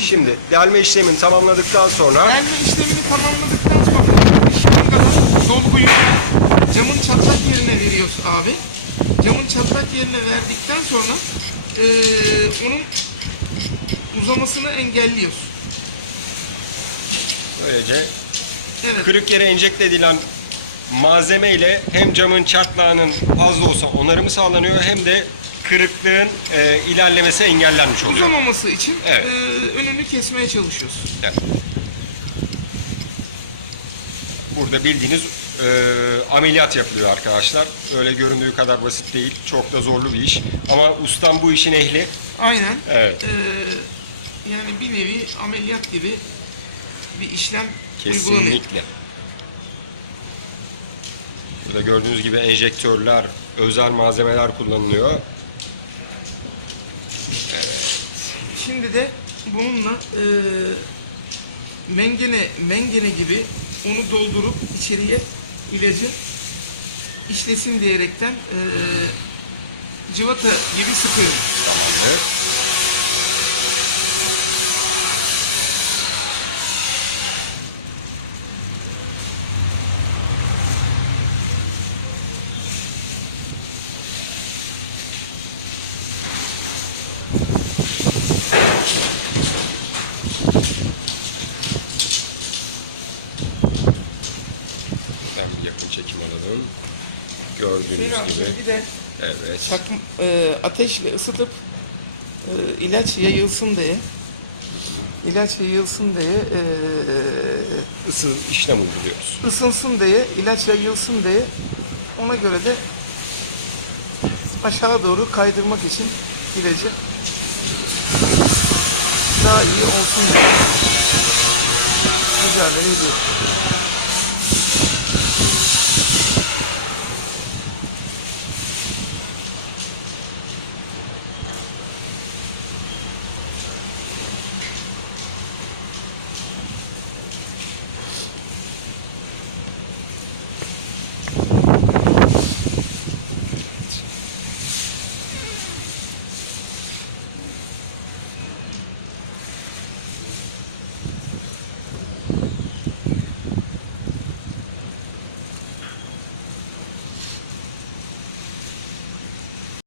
Şimdi delme işlemini tamamladıktan sonra Delme işlemini tamamladıktan sonra şırıngadan dolguyu camın çatlak yerine veriyoruz abi. Camın çatlak yerine verdikten sonra eee, onun uzamasını engelliyoruz. böylece Evet. kırık yere enjekte edilen malzeme ile hem camın çatlağının fazla olsa onarımı sağlanıyor hem de kırıklığın e, ilerlemesi engellenmiş oluyor. Uzamaması için Evet. eee, önünü kesmeye çalışıyoruz. Evet. Burada bildiğiniz e, ameliyat yapılıyor arkadaşlar. Öyle göründüğü kadar basit değil. Çok da zorlu bir iş. Ama ustam bu işin ehli. Aynen. Evet. Eee, yani bir nevi ameliyat gibi bir işlem uygulanıyor. Kesinlikle. Burada gördüğünüz gibi enjektörler, özel malzemeler kullanılıyor. Şimdi de bununla eee mengene mengene gibi onu doldurup içeriye ilacı işlesin diyerekten eee cıvata gibi sıkıyoruz. Evet. Yakın çekim alalım. Gördüğünüz gibi. Bir de Evet. çak, eee, ateşle ısıtıp eee, ilaç yayılsın diye ilaç yayılsın diye eee Isı işlem uyguluyoruz. ısınsın diye, ilaç yayılsın diye ona göre de aşağı doğru kaydırmak için ilacı daha iyi olsun diye mücadele ediyoruz.